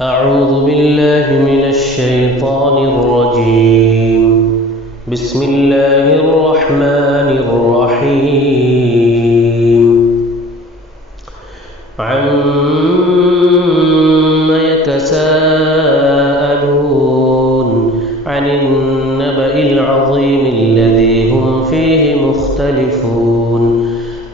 أعوذ بالله من الشيطان الرجيم. بسم الله الرحمن الرحيم. عَمَّ يتساءلون عن النبأ العظيم الذي هم فيه مختلفون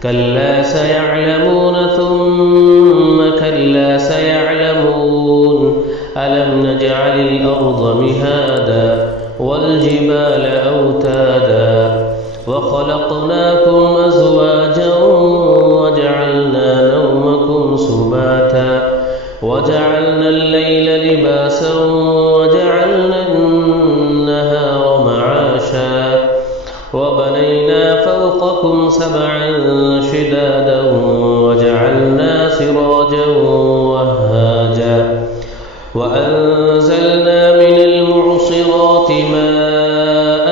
كلا سيعلمون ثم كلا سيعلمون ألم نجعل الأرض مهادا والجبال أوتادا وخلقناكم أزواجا وجعلنا نومكم سباتا وجعلنا الليل لباسا وجعلنا النهار معاشا وبنينا فوقكم سبعا شدادا وجعلنا سراجا وهاجا وأنزلنا من المعصرات ماء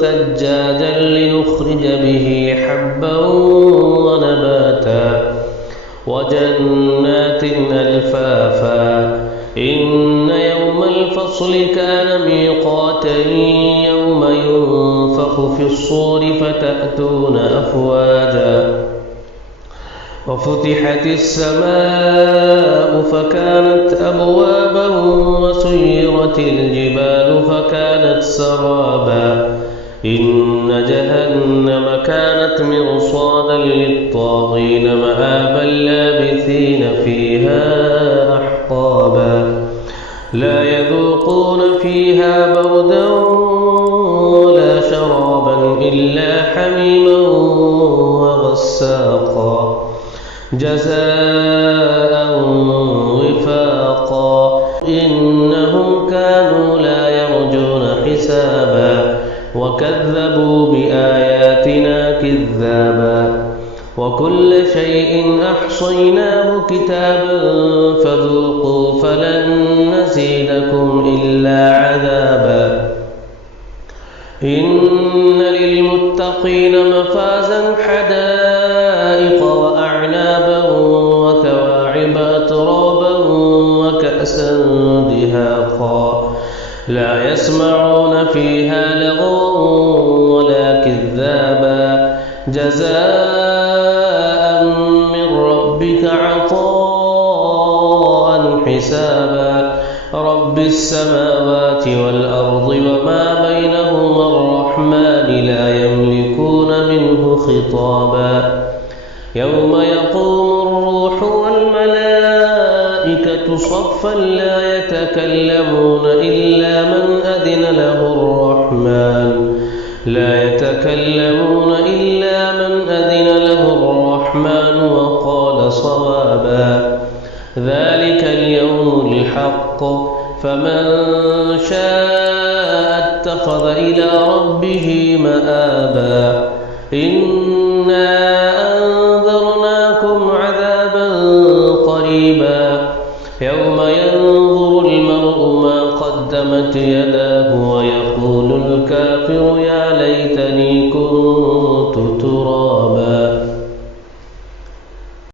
ثجاجا لنخرج به حبا ونباتا وجنات ألفافا إن يوم الفصل كان ميقاتا يوم ينفخ في الصور فتأتون أفواجا وفتحت السماء فكانت أبوابا وسيرت الجبال فكانت سرابا إن جهنم كانت مرصادا للطاغين مآبا لابثين فيها أحقابا لا يذوقون فيها بردا ولا شرابا إلا حميما وغساقا جزاء وفاقا إنهم كانوا لا يرجون حسابا وكذبوا بآياتنا كذابا وكل شيء أحصيناه كتابا فذوقوا فلن نزيدكم إلا عذابا إن للمتقين مفازا حدائق وأعنابا وكواعب أترابا وكأسا دهاقا لا يسمعون فيها لغوا ولا كذابا جزاء من ربك عطاء حسابا رب السماوات والأرض وما بينهما الرحمن لا يملكون منه خطابا يوم يقوم الروح والملائكة صفا لا يتكلمون إلا من أذن له الرحمن وقال صوابا ذلك اليوم الحق فمن شاء اتخذ إلى ربه مآبا إنا أنذرناكم عذابا قريبا يوم ينظر المرء ما قدمت يداه ويقول الكافر يا ليتني